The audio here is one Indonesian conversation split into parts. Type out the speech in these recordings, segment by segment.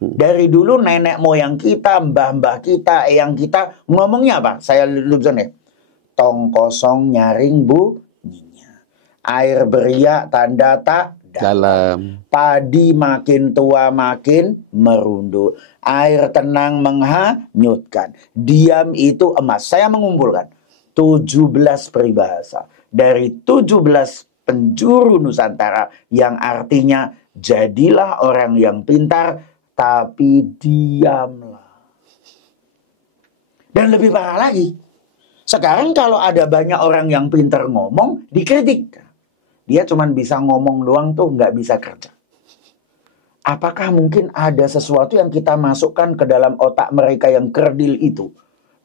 Dari dulu nenek moyang kita, mbah-mbah kita, eyang kita ngomongnya apa? Saya lulusan ya. Tong kosong nyaring bunyinya. Air beriak tanda tak dalam. Padi makin tua makin merunduk. Air tenang menghanyutkan. Diam itu emas. Saya mengumpulkan 17 peribahasa dari 17 penjuru Nusantara yang artinya jadilah orang yang pintar tapi diamlah. Dan lebih parah lagi, sekarang kalau ada banyak orang yang pintar ngomong, dikritik. Dia cuma bisa ngomong doang tuh, nggak bisa kerja. Apakah mungkin ada sesuatu yang kita masukkan ke dalam otak mereka yang kerdil itu?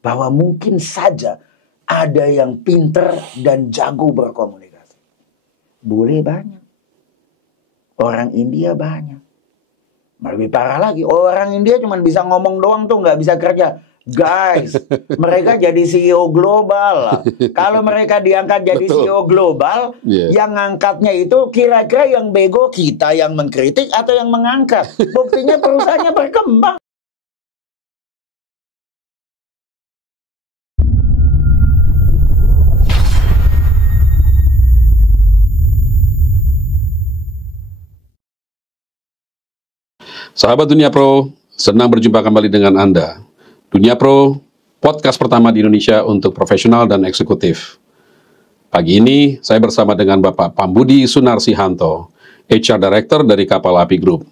Bahwa mungkin saja ada yang pintar dan jago berkomunikasi. Boleh banyak. Orang India banyak. Lebih parah lagi, orang India cuma bisa ngomong doang tuh, nggak bisa kerja. Guys, mereka jadi CEO global. Kalau mereka diangkat jadi CEO global, yang ngangkatnya itu kira-kira yang bego kita yang mengkritik atau yang mengangkat. Buktinya perusahaannya berkembang. Sahabat Dunia Pro, senang berjumpa kembali dengan Anda. Dunia Pro, podcast pertama di Indonesia untuk profesional dan eksekutif. Pagi ini, saya bersama dengan Bapak Pambudi Sunarsihanto, HR Director dari Kapal Api Group.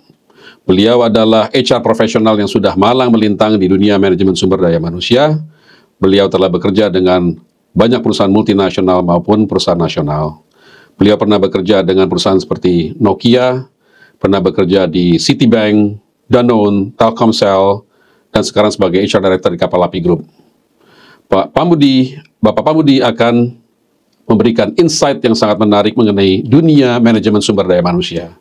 Beliau adalah HR profesional yang sudah malang melintang di dunia manajemen sumber daya manusia. Beliau telah bekerja dengan banyak perusahaan multinasional maupun perusahaan nasional. Beliau pernah bekerja dengan perusahaan seperti Nokia, pernah bekerja di Citibank, Danone, Telkomsel, dan sekarang sebagai HR Director di Kapal Api Group. Bapak Pambudi akan memberikan insight yang sangat menarik mengenai dunia manajemen sumber daya manusia,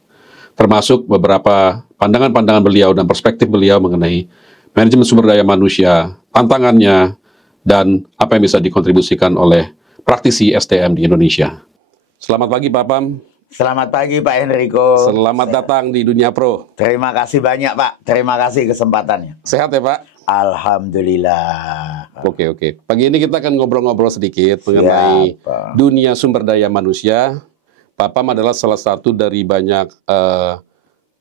termasuk beberapa pandangan-pandangan beliau dan perspektif beliau mengenai manajemen sumber daya manusia, tantangannya, dan apa yang bisa dikontribusikan oleh praktisi SDM di Indonesia. Selamat pagi Pak Pam. Selamat pagi Pak Enrico. Selamat datang di Dunia Pro. Terima kasih banyak Pak. Terima kasih kesempatannya. Sehat ya Pak? Alhamdulillah. Oke. Pagi ini kita akan ngobrol-ngobrol sedikit mengenai dunia sumber daya manusia. Pak Pam adalah salah satu dari banyak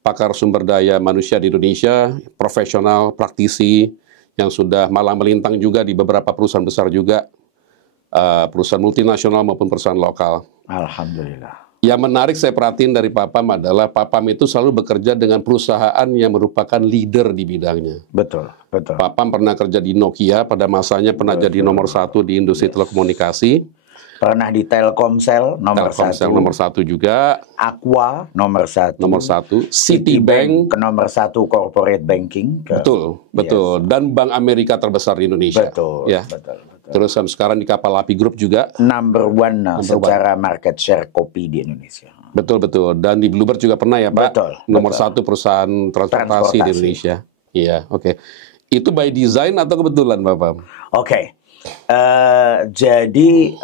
pakar sumber daya manusia di Indonesia, profesional, praktisi, yang sudah malang melintang juga di beberapa perusahaan besar juga, perusahaan multinasional maupun perusahaan lokal. Alhamdulillah. Yang menarik saya perhatiin dari Pak Pam adalah Pak Pam itu selalu bekerja dengan perusahaan yang merupakan leader di bidangnya. Betul. Pak Pam pernah kerja di Nokia, pada masanya pernah jadi nomor 1 di industri telekomunikasi. Pernah di Telkomsel nomor 1 juga. Aqua nomor 1. Citibank ke nomor 1 corporate banking. Betul. Dan bank Amerika terbesar di Indonesia. Betul. Terus sekarang di Kapal Api Group juga. Number one secara market share kopi di Indonesia. Betul. Dan di Bluebird juga pernah ya Pak? Betul. Nomor 1 perusahaan transportasi di Indonesia. Iya, oke. Itu by design atau kebetulan Pak Pam? Oke. Jadi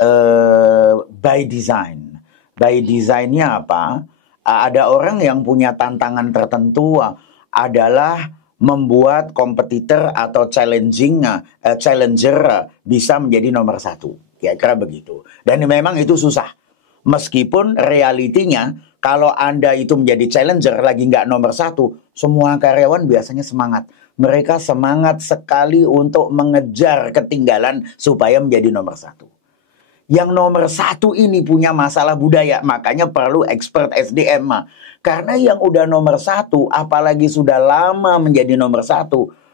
by design. By designnya apa? Ada orang yang punya tantangan tertentu adalah membuat kompetitor atau challenger bisa menjadi nomor 1. Kira-kira begitu. Dan memang itu susah. Meskipun realitinya kalau Anda itu menjadi challenger lagi nggak nomor 1, semua karyawan biasanya semangat. Mereka semangat sekali untuk mengejar ketinggalan supaya menjadi nomor 1. Yang nomor 1 ini punya masalah budaya, makanya perlu expert SDM. Karena yang udah nomor 1, apalagi sudah lama menjadi nomor 1,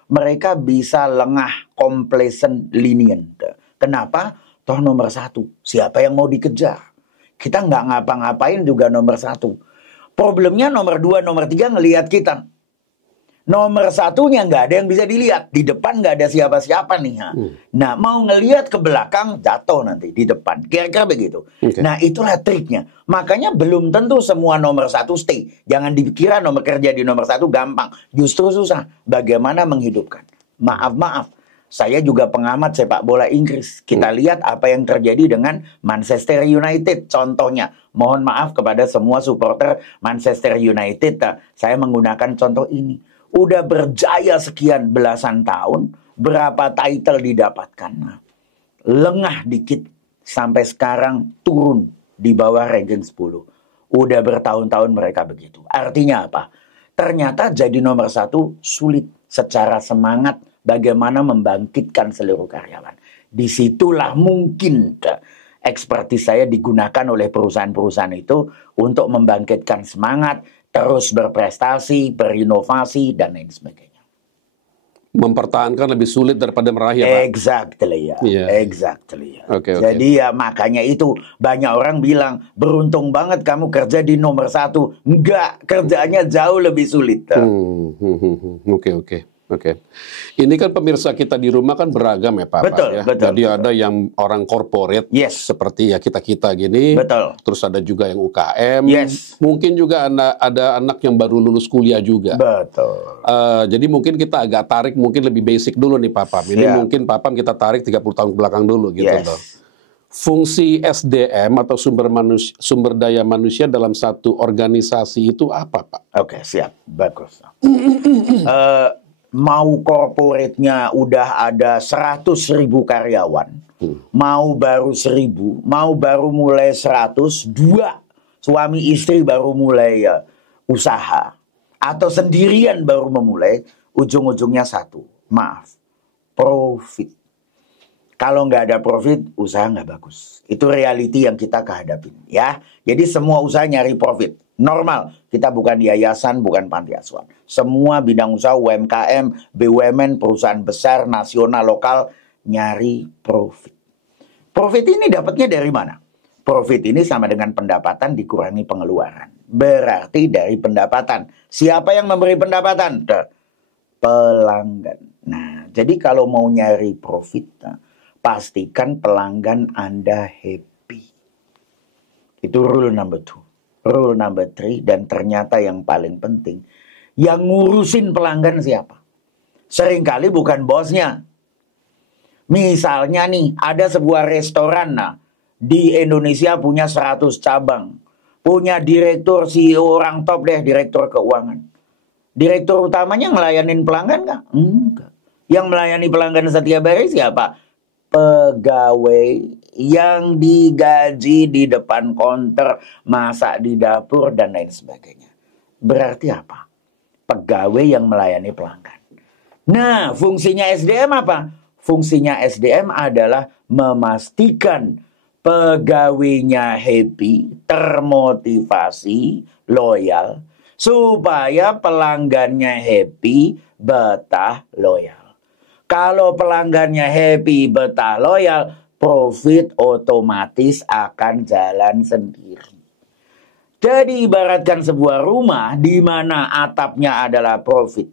mereka bisa lengah, complacent, lenient. Kenapa? Toh nomor 1, siapa yang mau dikejar? Kita nggak ngapa-ngapain juga nomor 1. Problemnya nomor 2, nomor 3 ngelihat kita. Nomor 1-nya nggak ada yang bisa dilihat. Di depan nggak ada siapa-siapa nih. Nah, mau ngelihat ke belakang, jatuh nanti di depan. Kira-kira begitu. Nah, itulah triknya. Makanya belum tentu semua nomor 1 stay. Jangan dikira nomor kerja di nomor 1 gampang. Justru susah. Bagaimana menghidupkan? Maaf. Saya juga pengamat sepak bola Inggris. Kita lihat apa yang terjadi dengan Manchester United. Contohnya, mohon maaf kepada semua supporter Manchester United. Saya menggunakan contoh ini. udah berjaya sekian belasan tahun, berapa title didapatkan. Nah, lengah dikit sampai sekarang turun di bawah ranking 10. Udah bertahun-tahun mereka begitu. Artinya apa? Ternyata jadi nomor 1 sulit secara semangat bagaimana membangkitkan seluruh karyawan. Disitulah mungkin ekspertis saya digunakan oleh perusahaan-perusahaan itu untuk membangkitkan semangat, terus berprestasi, berinovasi, dan lain sebagainya. Mempertahankan lebih sulit daripada meraih ya Pak? Exactly ya, exactly ya. Okay. Jadi ya makanya itu banyak orang bilang beruntung banget kamu kerja di nomor 1. Enggak, kerjaannya jauh lebih sulit. Oke. Ini kan pemirsa kita di rumah kan beragam ya Pak. Betul, ya. betul. Jadi ada yang orang corporate, seperti ya kita gini. Betul. Terus ada juga yang UKM. Yes. Mungkin juga ada anak yang baru lulus kuliah juga. Betul. Jadi mungkin kita agak tarik mungkin lebih basic dulu nih Pak Pam. Ini mungkin Pak Pam kita tarik 30 tahun ke belakang dulu gitu loh. Fungsi SDM atau sumber daya manusia dalam satu organisasi itu apa Pak? Oke, siap. Bagus. Mau corporate-nya udah ada 100.000 karyawan, mau baru 1.000, mau baru mulai 100, 2 suami istri baru mulai usaha, atau sendirian baru memulai, ujung-ujungnya satu, maaf, profit. Kalau nggak ada profit, usaha nggak bagus. Itu reality yang kita kehadapin, ya. Jadi semua usaha nyari profit. Normal, kita bukan yayasan, bukan panti asuhan. Semua bidang usaha, UMKM, BUMN, perusahaan besar, nasional, lokal, nyari profit. Profit ini dapatnya dari mana? Profit ini sama dengan pendapatan dikurangi pengeluaran. Berarti dari pendapatan. Siapa yang memberi pendapatan? Pelanggan. Nah, jadi kalau mau nyari profit, pastikan pelanggan Anda happy. Itu rule number 2. Rule number 3, dan ternyata yang paling penting, yang ngurusin pelanggan siapa? Seringkali bukan bosnya. Misalnya nih, ada sebuah restoran di Indonesia punya 100 cabang. Punya direktur, CEO orang top deh, direktur keuangan. Direktur utamanya ngelayanin pelanggan nggak? Enggak. Yang melayani pelanggan setiap hari siapa? Pegawai yang digaji di depan konter, masak di dapur, dan lain sebagainya. Berarti apa? Pegawai yang melayani pelanggan. Nah, fungsinya SDM apa? Fungsinya SDM adalah memastikan pegawainya happy, termotivasi, loyal, supaya pelanggannya happy, betah, loyal. Kalau pelanggannya happy, betah, loyal, profit otomatis akan jalan sendiri. Jadi ibaratkan sebuah rumah di mana atapnya adalah profit,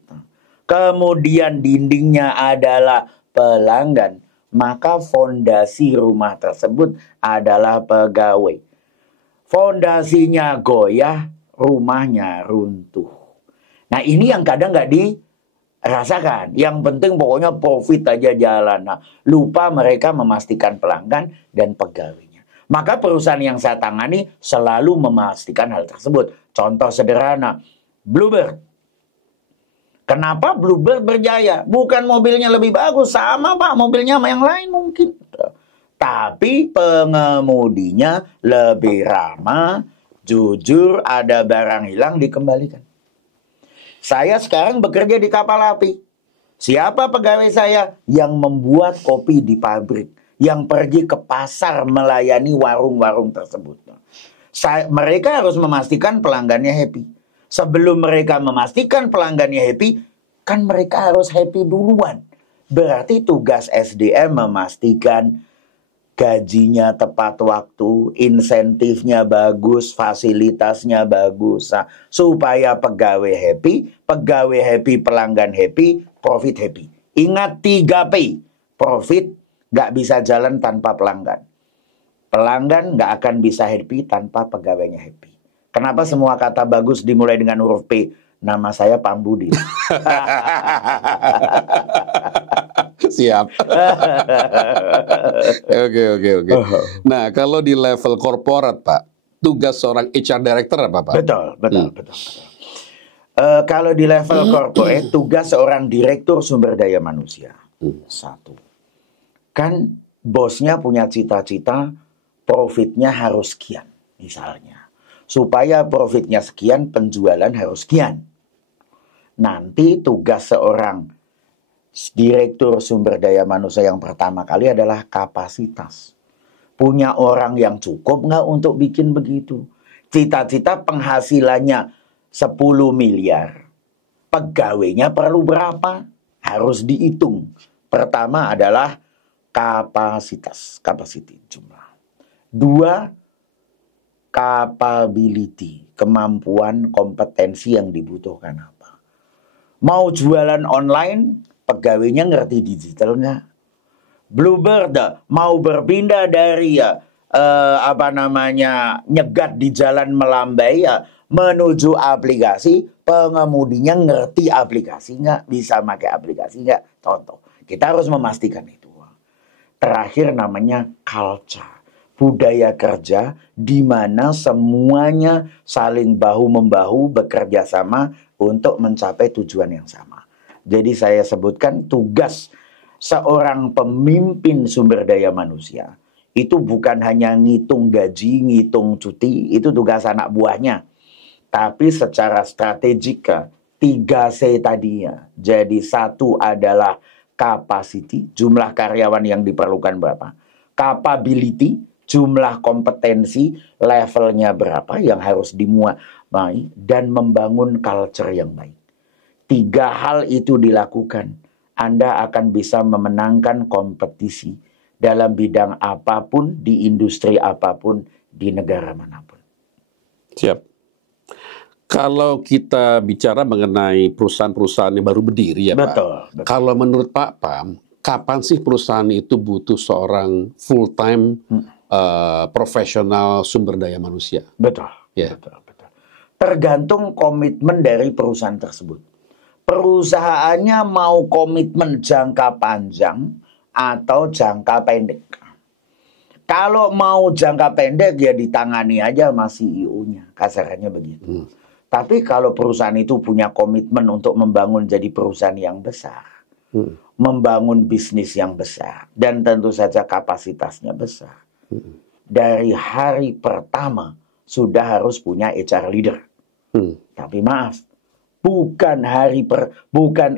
kemudian dindingnya adalah pelanggan, maka fondasi rumah tersebut adalah pegawai. Fondasinya goyah, rumahnya runtuh. Nah, ini yang kadang nggak dirasakan. Yang penting pokoknya profit aja jalan. Nah, lupa mereka memastikan pelanggan dan pegawainya. Maka perusahaan yang saya tangani selalu memastikan hal tersebut. Contoh sederhana, Bluebird. Kenapa Bluebird berjaya? Bukan mobilnya lebih bagus, sama Pak, mobilnya sama yang lain mungkin. Tapi pengemudinya lebih ramah, jujur, ada barang hilang dikembalikan. Saya sekarang bekerja di kapal api. Siapa pegawai saya? Yang membuat kopi di pabrik, yang pergi ke pasar melayani warung-warung tersebut. Mereka harus memastikan pelanggannya happy. Sebelum mereka memastikan pelanggannya happy, kan mereka harus happy duluan. Berarti tugas SDM memastikan gajinya tepat waktu, insentifnya bagus, fasilitasnya bagus, supaya pegawai happy, pelanggan happy, profit happy. Ingat 3P, profit nggak bisa jalan tanpa pelanggan. Pelanggan nggak akan bisa happy tanpa pegawainya happy. Kenapa semua kata bagus dimulai dengan huruf P? Nama saya Pambudi. Siap. Oke. Nah, kalau di level korporat, Pak, tugas seorang HR Director apa, Pak? Betul. Kalau di level corporate, tugas seorang direktur sumber daya manusia. Satu. Kan bosnya punya cita-cita profitnya harus sekian, misalnya. Supaya profitnya sekian, penjualan harus sekian. Nanti tugas seorang direktur sumber daya manusia yang pertama kali adalah kapasitas. Punya orang yang cukup nggak untuk bikin begitu? Cita-cita penghasilannya 10 miliar. Pegawainya perlu berapa? Harus dihitung. Pertama adalah kapasitas, capacity jumlah. Dua, capability, kemampuan, kompetensi yang dibutuhkan apa. Mau jualan online, pegawainya ngerti digital nggak? Bluebird mau berpindah dari nyegat di jalan melambai menuju aplikasi, pengemudinya ngerti aplikasi nggak, bisa pakai aplikasi nggak? Contoh, kita harus memastikan itu. Terakhir namanya culture, budaya kerja di mana semuanya saling bahu-membahu bekerja sama untuk mencapai tujuan yang sama. Jadi saya sebutkan tugas seorang pemimpin sumber daya manusia itu bukan hanya ngitung gaji, ngitung cuti, itu tugas anak buahnya. Tapi secara strategik 3C tadi ya. Jadi satu adalah capacity, jumlah karyawan yang diperlukan berapa. Capability, jumlah kompetensi, levelnya berapa yang harus dimuat. Dan membangun culture yang baik. 3 hal itu dilakukan, Anda akan bisa memenangkan kompetisi dalam bidang apapun, di industri apapun, di negara manapun. Siap. Kalau kita bicara mengenai perusahaan-perusahaan yang baru berdiri ya Betul, Pak. betul. Kalau menurut Pak Pam, kapan sih perusahaan itu butuh seorang full-time profesional sumber daya manusia? Betul, Ya. betul. Tergantung komitmen dari perusahaan tersebut. Perusahaannya mau komitmen jangka panjang atau jangka pendek. Kalau mau jangka pendek ya ditangani aja sama CEO-nya, kasarannya begitu. Tapi kalau perusahaan itu punya komitmen untuk membangun jadi perusahaan yang besar, membangun bisnis yang besar, dan tentu saja kapasitasnya besar, dari hari pertama sudah harus punya HR leader. Tapi maaf, bukan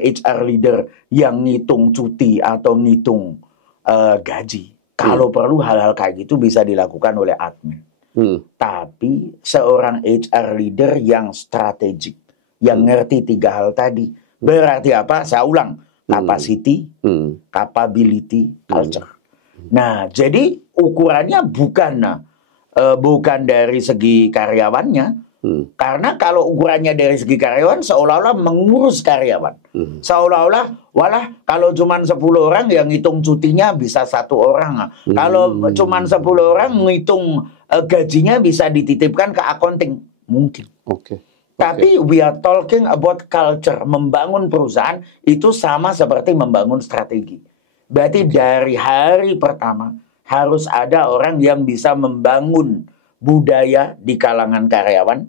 HR leader yang ngitung cuti atau ngitung gaji. Kalau perlu hal-hal kayak gitu bisa dilakukan oleh admin. Tapi seorang HR leader yang strategik, yang ngerti 3 hal tadi. Berarti apa? Saya ulang. Capacity, capability, culture. Nah, jadi ukurannya bukan dari segi karyawannya. Karena kalau ukurannya dari segi karyawan, seolah-olah mengurus karyawan. Seolah-olah, walah kalau cuma 10 orang yang ngitung cutinya bisa 1 orang. Kalau cuma 10 orang ngitung gajinya bisa dititipkan ke accounting. Mungkin. Tapi we are talking about culture. Membangun perusahaan itu sama seperti membangun strategi. Berarti dari hari pertama harus ada orang yang bisa membangun budaya di kalangan karyawan,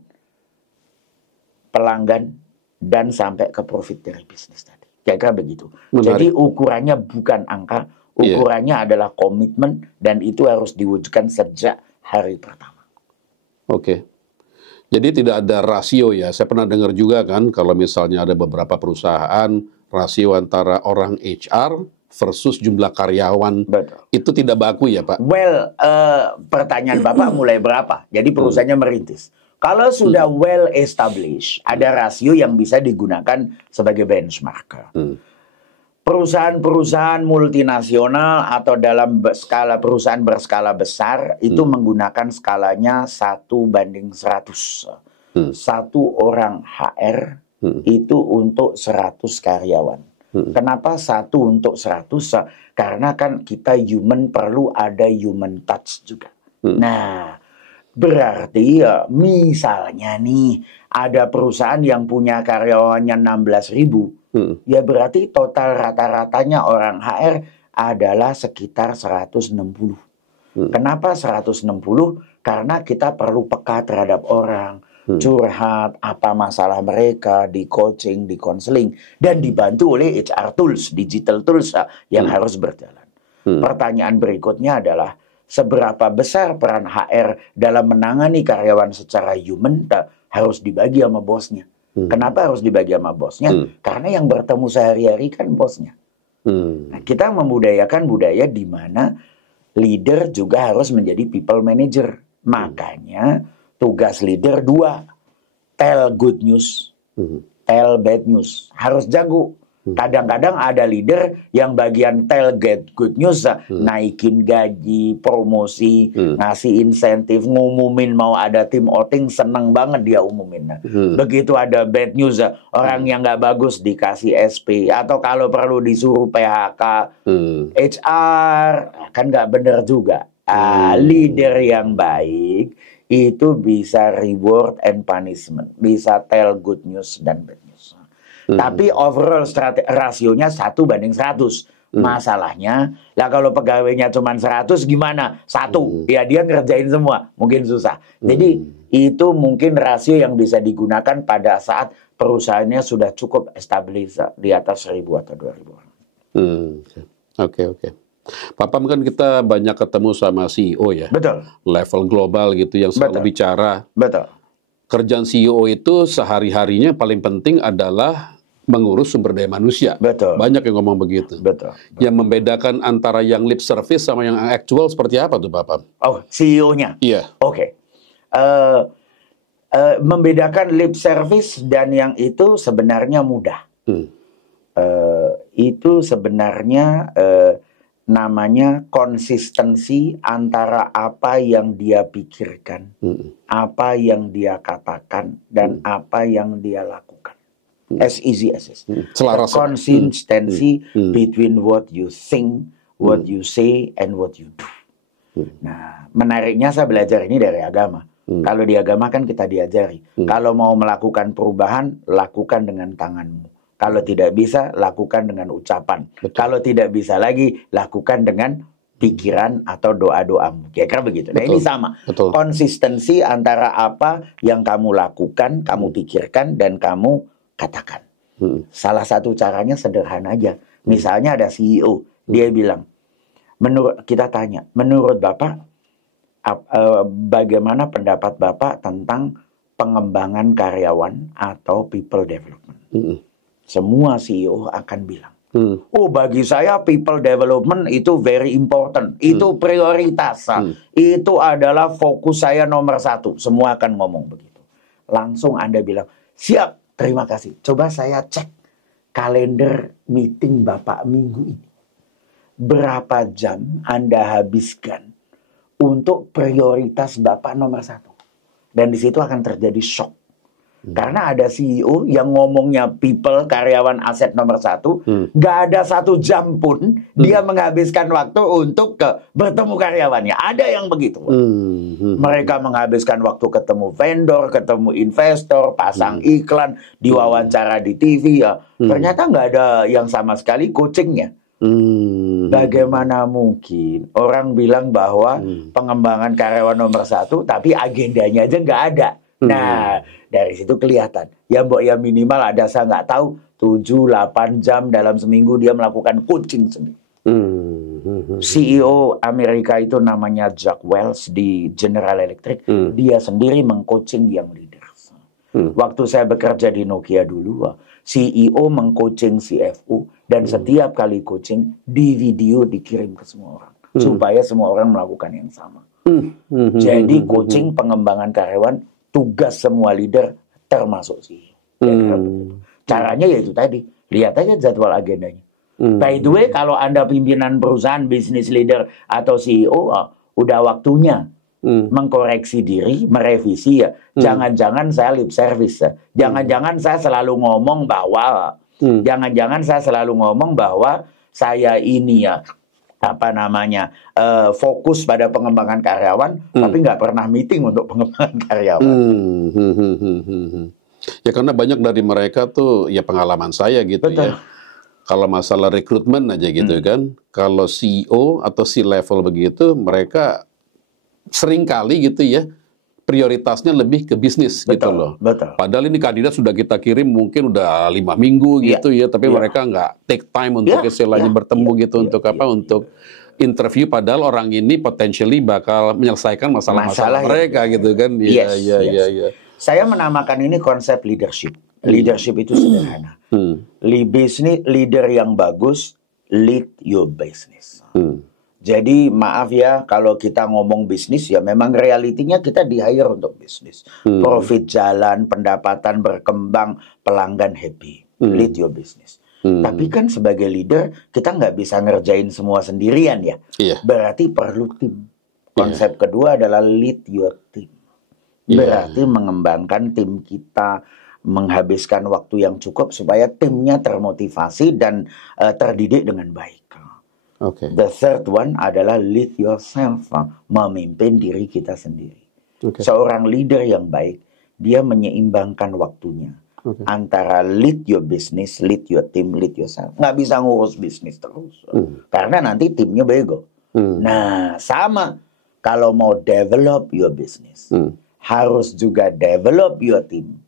pelanggan, dan sampai ke profit dari bisnis tadi. Kira-kira begitu. Menarik. Jadi ukurannya bukan angka, ukurannya adalah komitmen, dan itu harus diwujudkan sejak hari pertama. Jadi tidak ada rasio ya. Saya pernah dengar juga kan, kalau misalnya ada beberapa perusahaan, rasio antara orang HR versus jumlah karyawan. Betul. Itu tidak baku ya Pak? Well, pertanyaan Bapak mulai berapa? Jadi perusahaannya merintis. Kalau sudah well established, ada rasio yang bisa digunakan sebagai benchmark. Perusahaan-perusahaan multinasional atau dalam skala perusahaan berskala besar itu menggunakan skalanya 1:100. 1 orang HR itu untuk 100 karyawan. Kenapa 1 untuk 100? Karena kan kita human perlu ada human touch juga. Nah, berarti misalnya nih ada perusahaan yang punya karyawannya 16.000, ya berarti total rata-ratanya orang HR adalah sekitar 160. Kenapa 160? Karena kita perlu peka terhadap orang, curhat apa masalah mereka, di coaching, di counseling, dan dibantu oleh HR tools, digital tools yang harus berjalan. Pertanyaan berikutnya adalah, seberapa besar peran HR dalam menangani karyawan secara human harus dibagi sama bosnya. Kenapa harus dibagi sama bosnya? Karena yang bertemu sehari-hari kan bosnya. Nah, kita membudayakan budaya di mana leader juga harus menjadi people manager. Makanya tugas leader 2, tell good news, tell bad news. Harus jago. Kadang-kadang ada leader yang bagian tell good news, naikin gaji, promosi, ngasih insentif, ngumumin mau ada tim outing, seneng banget dia umumin. Begitu ada bad news, orang yang nggak bagus dikasih SP, atau kalau perlu disuruh PHK, HR, kan nggak bener juga. Leader yang baik itu bisa reward and punishment, bisa tell good news dan bad news. Tapi overall rasionya 1:100. Masalahnya, lah kalau pegawainya cuma 100 gimana? 1, ya dia ngerjain semua, mungkin susah. Jadi itu mungkin rasio yang bisa digunakan pada saat perusahaannya sudah cukup established di atas 1.000 atau 2.000 orang. Oke. Pak Pam, kan kita banyak ketemu sama CEO ya. Betul. Level global gitu yang selalu bicara. Betul. Kerjaan CEO itu sehari-harinya paling penting adalah mengurus sumber daya manusia. Betul. Banyak yang ngomong begitu. Betul. Yang membedakan antara yang lip service sama yang actual seperti apa tuh Pak Pam? Oh, CEO-nya? Iya. Oke. Membedakan lip service dan yang itu sebenarnya mudah. Itu sebenarnya namanya konsistensi antara apa yang dia pikirkan, apa yang dia katakan, dan apa yang dia lakukan. As easy as this. Selaras. Konsistensi between what you think, what you say, and what you do. Nah, menariknya saya belajar ini dari agama. Kalau di agama kan kita diajari, kalau mau melakukan perubahan, lakukan dengan tanganmu. Kalau tidak bisa, lakukan dengan ucapan. Kalau tidak bisa lagi, lakukan dengan pikiran atau doa-doamu. Kira-kira begitu. Nah, ini sama. Konsistensi antara apa yang kamu lakukan, kamu pikirkan, dan kamu katakan. Salah satu caranya sederhana aja. Misalnya ada CEO, dia bilang, kita tanya, menurut Bapak, bagaimana pendapat Bapak tentang pengembangan karyawan atau people development? Semua CEO akan bilang, oh bagi saya people development itu very important, itu prioritas, itu adalah fokus saya nomor 1. Semua akan ngomong begitu. Langsung Anda bilang, siap, terima kasih. Coba saya cek kalender meeting Bapak minggu ini. Berapa jam Anda habiskan untuk prioritas Bapak nomor 1? Dan di situ akan terjadi shock. Karena ada CEO yang ngomongnya people, karyawan aset nomor 1, nggak ada 1 jam pun dia menghabiskan waktu untuk bertemu karyawannya. Ada yang begitu. Mereka menghabiskan waktu ketemu vendor, ketemu investor, pasang iklan, diwawancara di TV. Ya. Ternyata nggak ada yang sama sekali coachingnya. Bagaimana mungkin orang bilang bahwa pengembangan karyawan nomor 1, tapi agendanya aja nggak ada. Nah, dari situ kelihatan. Ya, Mbok, ya minimal ada, saya nggak tahu, 7-8 jam dalam seminggu dia melakukan coaching sendiri. CEO Amerika itu namanya Jack Welch di General Electric. Dia sendiri mengcoaching yang leaders. Waktu saya bekerja di Nokia dulu, CEO mengcoaching CFO. Dan setiap kali coaching, di video dikirim ke semua orang. Supaya semua orang melakukan yang sama. Jadi coaching pengembangan karyawan, tugas semua leader termasuk CEO. Caranya yaitu tadi, lihat aja jadwal agendanya. By the way, kalau Anda pimpinan perusahaan, business leader atau CEO, udah waktunya mengkoreksi diri, merevisi ya. Jangan-jangan saya lip service ya. Jangan-jangan saya selalu ngomong bahwa saya ini ya, fokus pada pengembangan karyawan, tapi nggak pernah meeting untuk pengembangan karyawan. Ya karena banyak dari mereka tuh ya pengalaman saya gitu. Betul. Ya. Kalau masalah rekrutmen aja gitu kan, kalau CEO atau C-level begitu, mereka seringkali gitu ya prioritasnya lebih ke bisnis gitu Betul, loh. betul. Padahal ini kandidat sudah kita kirim mungkin udah 5 minggu gitu ya, tapi mereka nggak take time untuk istilahnya bertemu gitu untuk apa? Untuk interview, padahal orang ini potentially bakal menyelesaikan masalah-masalah mereka gitu kan. Iya. Saya menamakan ini konsep leadership. Leadership itu sederhana. Bisnis leader yang bagus, lead your business. Jadi maaf ya, kalau kita ngomong bisnis ya memang realitinya kita di-hire untuk bisnis. Profit jalan, pendapatan berkembang, pelanggan happy. Lead your business. Tapi kan sebagai leader, kita nggak bisa ngerjain semua sendirian ya. Berarti perlu tim. Konsep kedua adalah lead your team. Berarti mengembangkan tim kita, menghabiskan waktu yang cukup supaya timnya termotivasi dan terdidik dengan baik. The third one adalah lead yourself, memimpin diri kita sendiri. Seorang leader yang baik, dia menyeimbangkan waktunya antara lead your business, lead your team, lead yourself. Nggak bisa ngurus bisnis terus, karena nanti timnya bego. Nah, sama kalau mau develop your business, harus juga develop your team,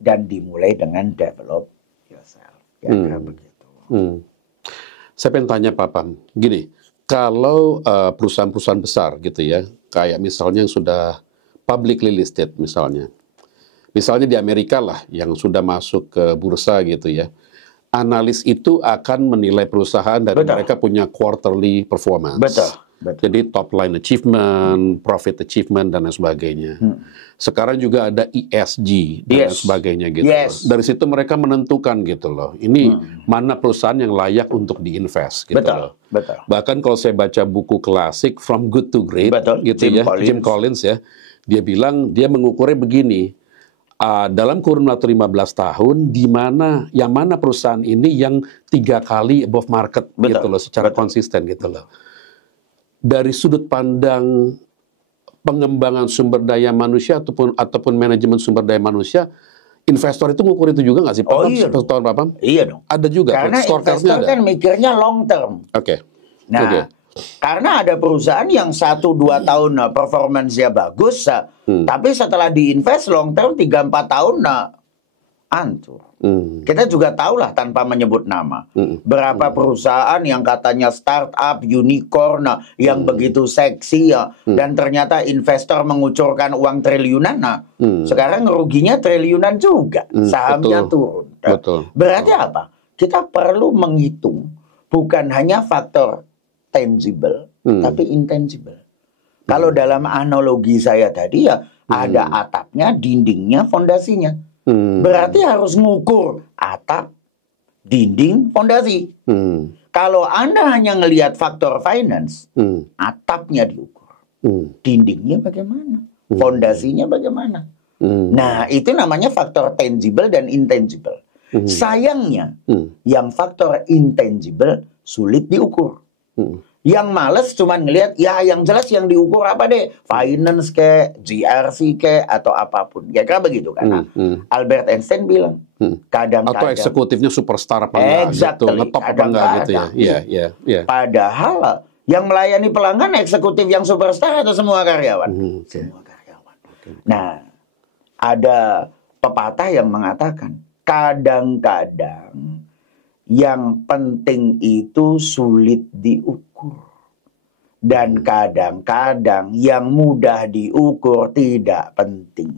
dan dimulai dengan develop yourself. Ya, begitu. Saya pengen tanya Pak Pam, gini, kalau perusahaan-perusahaan besar gitu ya, kayak misalnya yang sudah publicly listed misalnya di Amerika lah, yang sudah masuk ke bursa gitu ya, analis itu akan menilai perusahaan dan mereka punya quarterly performance. Betul. Jadi top line achievement, profit achievement dan lain sebagainya. Sekarang juga ada ESG dan lain sebagainya gitu. Dari situ mereka menentukan gitu loh. Ini mana perusahaan yang layak untuk diinvest gitu loh. Bahkan kalau saya baca buku klasik From Good to Great gitu Jim Collins ya, dia bilang dia mengukurnya begini. Dalam kurun waktu 15 tahun, yang mana perusahaan ini yang 3 kali above market gitu loh, secara konsisten gitu loh. Dari sudut pandang pengembangan sumber daya manusia ataupun manajemen sumber daya manusia, investor itu ngukur itu juga nggak sih Pak? Tahun Pak Pam? Iya dong. Ada juga. Karena investor kan mikirnya long term. Nah, karena ada perusahaan yang 1-2 tahun performance-nya bagus, tapi setelah diinvest long term 3-4 tahun hancur. Kita juga tahulah tanpa menyebut nama. Berapa perusahaan yang katanya startup, unicorn, yang begitu seksi dan ternyata investor mengucurkan uang triliunan. Sekarang ruginya triliunan juga. Sahamnya turun. Berarti apa? Kita perlu menghitung bukan hanya faktor tangible, tapi intangible. Kalau dalam analogi saya tadi ya, ada atapnya, dindingnya, fondasinya. Berarti harus ngukur atap, dinding, fondasi. Kalau Anda hanya ngelihat faktor finance, atapnya diukur, dindingnya bagaimana, fondasinya bagaimana. Nah, itu namanya faktor tangible dan intangible. Sayangnya, yang faktor intangible sulit diukur. Yang males cuman ngelihat, ya yang jelas yang diukur apa deh, finance ke, GRC ke, atau apapun. Kira-kira begitu kan. Albert Einstein bilang, kadang-kadang atau eksekutifnya superstar apa enggak gitu, ngetop apa enggak gitu ya. Iya. Padahal yang melayani pelanggan eksekutif yang superstar atau semua karyawan? Semua karyawan. Nah, ada pepatah yang mengatakan, kadang-kadang yang penting itu sulit diukur. Dan kadang-kadang yang mudah diukur tidak penting.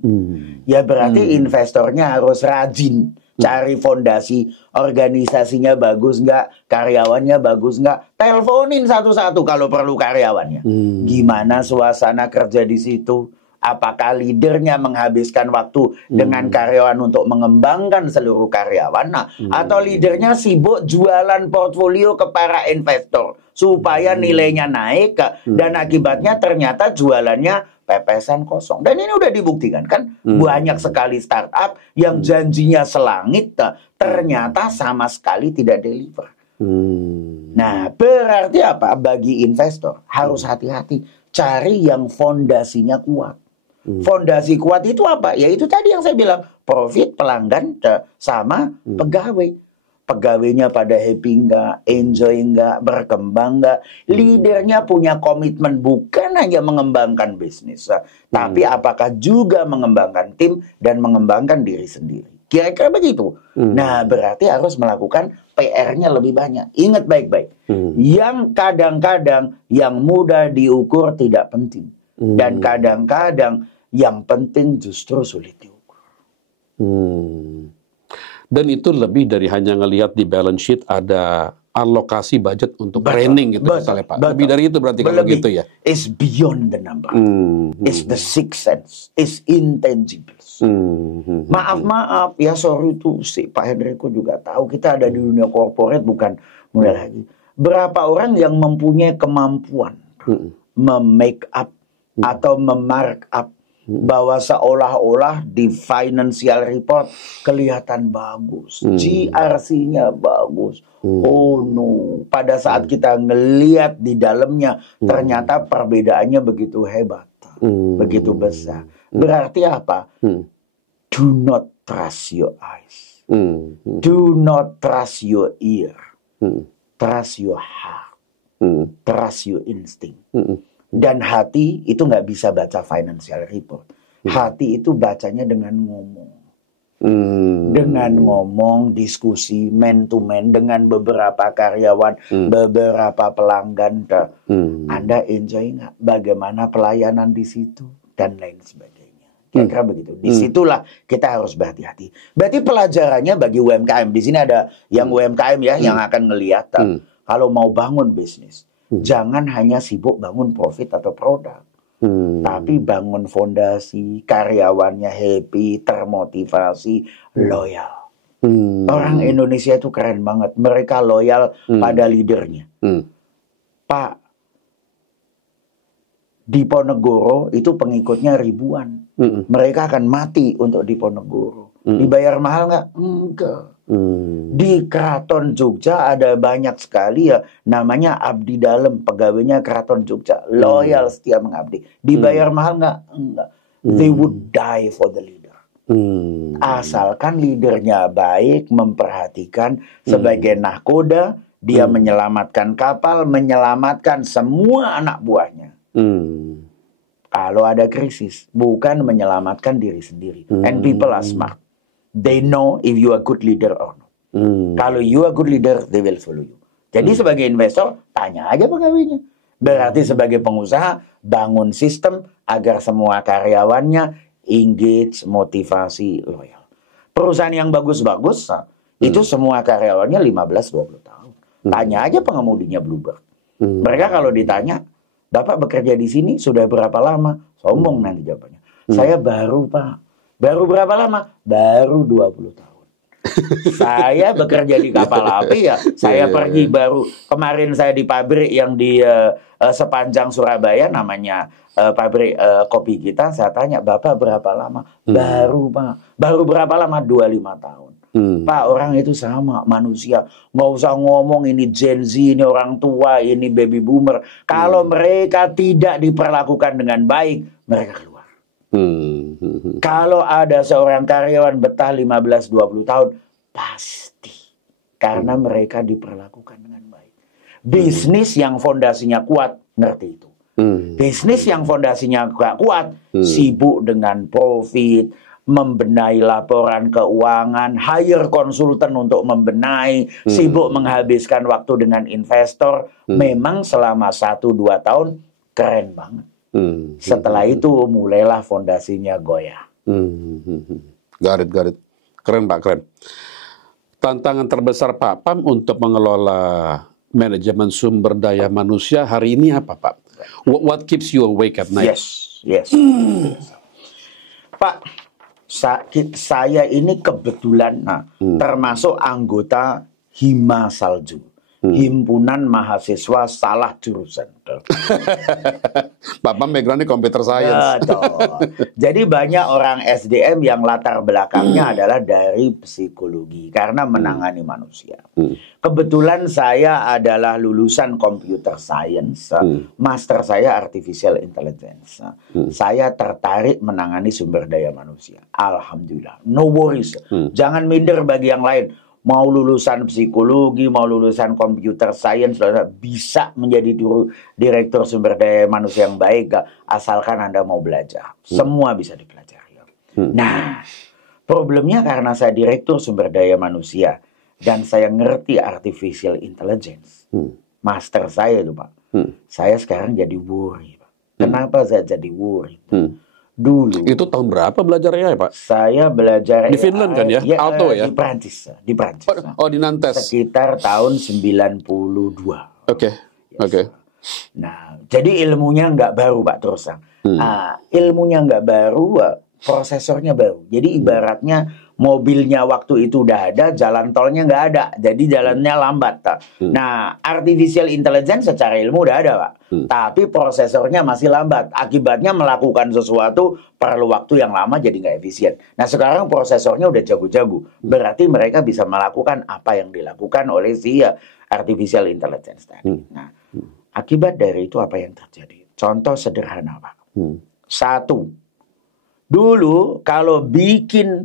Ya berarti investornya harus rajin. Cari fondasi, organisasinya bagus nggak, karyawannya bagus nggak. Teleponin satu-satu kalau perlu karyawannya. Gimana suasana kerja di situ? Apakah leadernya menghabiskan waktu dengan karyawan untuk mengembangkan seluruh karyawan? Atau leadernya sibuk jualan portfolio ke para investor supaya nilainya naik dan akibatnya ternyata jualannya pepesan kosong. Dan ini udah dibuktikan kan, banyak sekali startup yang janjinya selangit ternyata sama sekali tidak deliver. Nah, berarti apa? Bagi investor harus hati-hati, cari yang fondasinya kuat. Fondasi kuat itu apa? Ya itu tadi yang saya bilang, profit, pelanggan, sama pegawai. pegawainya pada happy nggak, enjoy nggak, berkembang nggak. Leadernya punya komitmen bukan hanya mengembangkan bisnis, tapi apakah juga mengembangkan tim dan mengembangkan diri sendiri. Kira-kira begitu. Nah, berarti harus melakukan PR-nya lebih banyak. Ingat baik-baik. Yang kadang-kadang yang mudah diukur tidak penting. Dan kadang-kadang yang penting justru sulit diukur. Dan itu lebih dari hanya ngelihat di balance sheet ada alokasi budget untuk training gitu misalnya Pak. Lebih dari itu berarti kalau gitu ya. It's beyond the number. It's the sixth sense. It's intangibles. Maaf ya, sorry tuh si Pak Hendriko juga tahu kita ada di dunia korporat bukan mulai lagi. Berapa orang yang mempunyai kemampuan mem-make up atau mem-mark up bahwa seolah-olah di financial report kelihatan bagus, GRC-nya bagus. Oh no, pada saat kita ngelihat di dalamnya ternyata perbedaannya begitu hebat, begitu besar. Berarti apa? Do not trust your eyes, do not trust your ear, trust your heart, trust your instinct. Dan hati itu nggak bisa baca financial report. Hati itu bacanya dengan ngomong. Dengan ngomong, diskusi, man to man, dengan beberapa karyawan, beberapa pelanggan. Anda enjoy nggak? Bagaimana pelayanan di situ? Dan lain sebagainya. Kira-kira begitu. Disitulah kita harus berhati-hati. Berarti pelajarannya bagi UMKM. Di sini ada yang UMKM ya, yang akan ngelihat. Kalau mau bangun bisnis. Jangan hanya sibuk bangun profit atau produk, tapi bangun fondasi, karyawannya happy, termotivasi, loyal. Orang Indonesia itu keren banget, mereka loyal pada leadernya. Pak, Diponegoro itu pengikutnya ribuan, mereka akan mati untuk Diponegoro. Dibayar mahal nggak? Enggak. Di Keraton Jogja ada banyak sekali ya namanya abdi dalam, pegawainya Keraton Jogja, loyal, setia mengabdi. Dibayar mahal nggak? Enggak. They would die for the leader. Asalkan leadernya baik, memperhatikan sebagai nahkoda, dia menyelamatkan kapal, menyelamatkan semua anak buahnya. Kalau ada krisis, bukan menyelamatkan diri sendiri. And people are smart. They know if you are good leader or not. Kalau you are good leader, they will follow you. Jadi sebagai investor, tanya aja pegawainya. Berarti sebagai pengusaha, bangun sistem agar semua karyawannya engage, motivasi, loyal. Perusahaan yang bagus-bagus, itu semua karyawannya 15-20 tahun. Tanya aja pengemudinya Bluebird. Mereka kalau ditanya, Bapak bekerja di sini sudah berapa lama? Sombong nanti jawabannya. Saya baru Pak. Baru berapa lama? Baru 20 tahun. Saya bekerja di kapal api ya. Saya pergi baru. Kemarin saya di pabrik yang di sepanjang Surabaya namanya pabrik kopi kita. Saya tanya, Bapak berapa lama? Baru Pak. Baru berapa lama? 25 tahun. Pak, orang itu sama manusia. Nggak usah ngomong ini Gen Z, ini orang tua, ini baby boomer. Kalau mereka tidak diperlakukan dengan baik, mereka keluar. Kalau ada seorang karyawan betah 15-20 tahun, pasti karena mereka diperlakukan dengan baik. Bisnis yang fondasinya kuat, ngerti itu. Bisnis yang fondasinya gak kuat, sibuk dengan profit, membenahi laporan keuangan, hire konsultan untuk membenahi, sibuk menghabiskan waktu dengan investor, memang selama 1-2 tahun keren banget. Setelah itu mulailah fondasinya goyah. Got it. Keren Pak, keren. Tantangan terbesar Pak Pam untuk mengelola manajemen sumber daya manusia hari ini apa Pak? What keeps you awake at night? Yes. Pak, saya ini kebetulan termasuk anggota Hima Salju. Himpunan Mahasiswa Salah Jurusan. Bapak background-nya computer science. Jadi banyak orang SDM yang latar belakangnya adalah dari psikologi karena menangani manusia. Kebetulan saya adalah lulusan computer science, master saya artificial intelligence. Saya tertarik menangani sumber daya manusia. Alhamdulillah, no worries. Jangan minder bagi yang lain. Mau lulusan psikologi, mau lulusan computer science, bisa menjadi direktur sumber daya manusia yang baik, asalkan Anda mau belajar. Semua bisa dipelajari. Nah, problemnya karena saya direktur sumber daya manusia dan saya ngerti artificial intelligence, master saya itu Pak, saya sekarang jadi worry Pak. Kenapa saya jadi worry? Dulu. Itu tahun berapa belajarnya ya Pak? Saya belajar di Finland kan ya? Alto ya? Di Prancis. Di Prancis. Oh, di Nantes. Sekitar tahun 92. Oke. Nah, jadi ilmunya nggak baru Pak terus terang. Ilmunya nggak baru, prosesornya baru. Jadi ibaratnya mobilnya waktu itu udah ada, jalan tolnya nggak ada. Jadi jalannya lambat. Nah, artificial intelligence secara ilmu udah ada Pak. Tapi prosesornya masih lambat. Akibatnya melakukan sesuatu perlu waktu yang lama jadi nggak efisien. Nah, sekarang prosesornya udah jago-jago. Berarti mereka bisa melakukan apa yang dilakukan oleh si artificial intelligence tadi. Nah, akibat dari itu apa yang terjadi? Contoh sederhana Pak. Satu, dulu kalau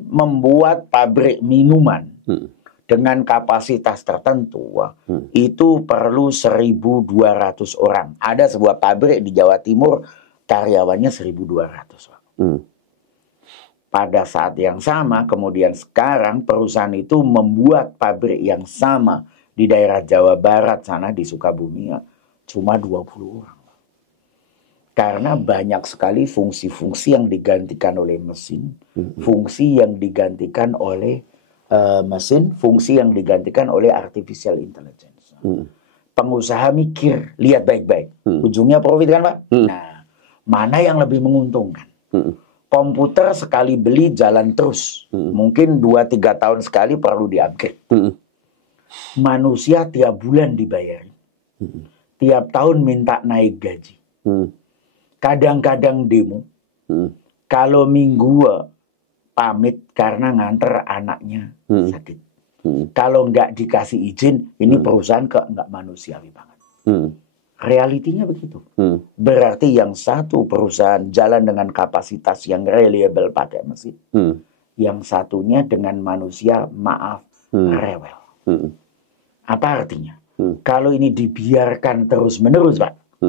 membuat pabrik minuman dengan kapasitas tertentu, itu perlu 1.200 orang. Ada sebuah pabrik di Jawa Timur, karyawannya 1.200. Pada saat yang sama, kemudian sekarang perusahaan itu membuat pabrik yang sama di daerah Jawa Barat sana, di Sukabumi, cuma 20 orang. Karena banyak sekali fungsi-fungsi yang digantikan oleh mesin, fungsi yang digantikan oleh mesin, fungsi yang digantikan oleh artificial intelligence. Pengusaha mikir, lihat baik-baik. Ujungnya profit kan Pak? Nah, mana yang lebih menguntungkan? Komputer sekali beli jalan terus. Mungkin 2-3 tahun sekali perlu di-upgrade. Manusia tiap bulan dibayar. Tiap tahun minta naik gaji. Kadang-kadang demo. Kalau minggu pamit karena nganter anaknya sakit. Kalau nggak dikasih izin, ini perusahaan nggak manusiawi banget. Realitinya begitu. Berarti yang satu perusahaan jalan dengan kapasitas yang reliable pakai mesin. Yang satunya dengan manusia, maaf, rewel. Apa artinya? Kalau ini dibiarkan terus-menerus, Pak,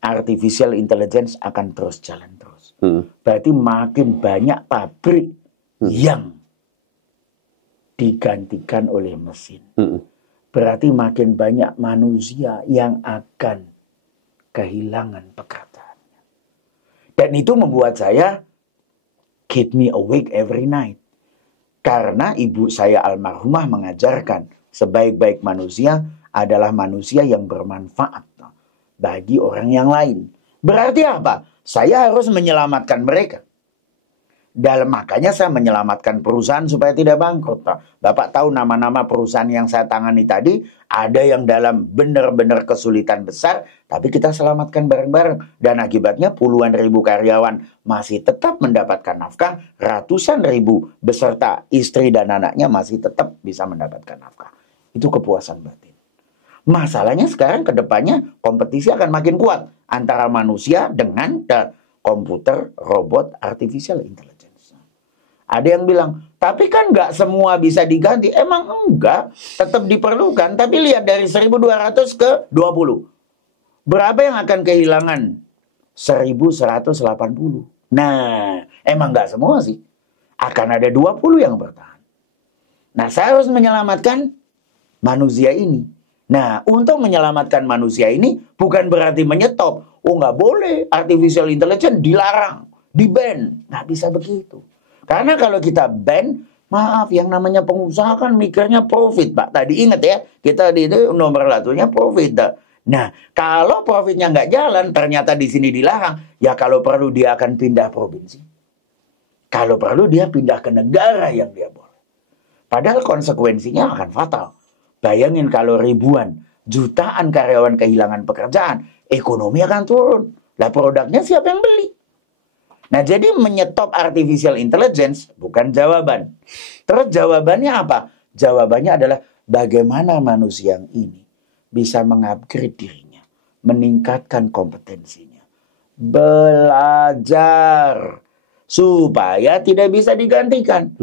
artificial intelligence akan terus jalan terus. Berarti makin banyak pabrik yang digantikan oleh mesin. Berarti makin banyak manusia yang akan kehilangan pekerjaannya. Dan itu membuat saya keep me awake every night. Karena ibu saya almarhumah mengajarkan sebaik-baik manusia adalah manusia yang bermanfaat bagi orang yang lain. Berarti apa? Saya harus menyelamatkan mereka. Makanya saya menyelamatkan perusahaan supaya tidak bangkrut. Bapak tahu nama-nama perusahaan yang saya tangani tadi, ada yang dalam benar-benar kesulitan besar, tapi kita selamatkan bareng-bareng. Dan akibatnya puluhan ribu karyawan masih tetap mendapatkan nafkah, ratusan ribu beserta istri dan anaknya masih tetap bisa mendapatkan nafkah. Itu kepuasan batin. Masalahnya sekarang ke depannya kompetisi akan makin kuat antara manusia dengan komputer, robot, artificial intelligence. Ada yang bilang, tapi kan nggak semua bisa diganti. Emang enggak, tetap diperlukan. Tapi lihat dari 1.200 ke 20. Berapa yang akan kehilangan? 1.180. Nah, emang nggak semua sih. Akan ada 20 yang bertahan. Nah, saya harus menyelamatkan manusia ini. Nah, untuk menyelamatkan manusia ini bukan berarti menyetop. Oh, nggak boleh. Artificial intelligence dilarang, di-ban. Nggak bisa begitu. Karena kalau kita ban, maaf, yang namanya pengusaha kan mikirnya profit, Pak. Tadi ingat ya, kita di itu nomor satunya profit. Nah, kalau profitnya nggak jalan, ternyata di sini dilarang, ya kalau perlu dia akan pindah provinsi. Kalau perlu dia pindah ke negara yang dia boleh. Padahal konsekuensinya akan fatal. Bayangin kalau ribuan, jutaan karyawan kehilangan pekerjaan, ekonomi akan turun. Lah produknya siapa yang beli? Nah, jadi menyetop artificial intelligence bukan jawaban. Terus jawabannya apa? Jawabannya adalah bagaimana manusia yang ini bisa mengupgrade dirinya, meningkatkan kompetensinya, belajar supaya tidak bisa digantikan.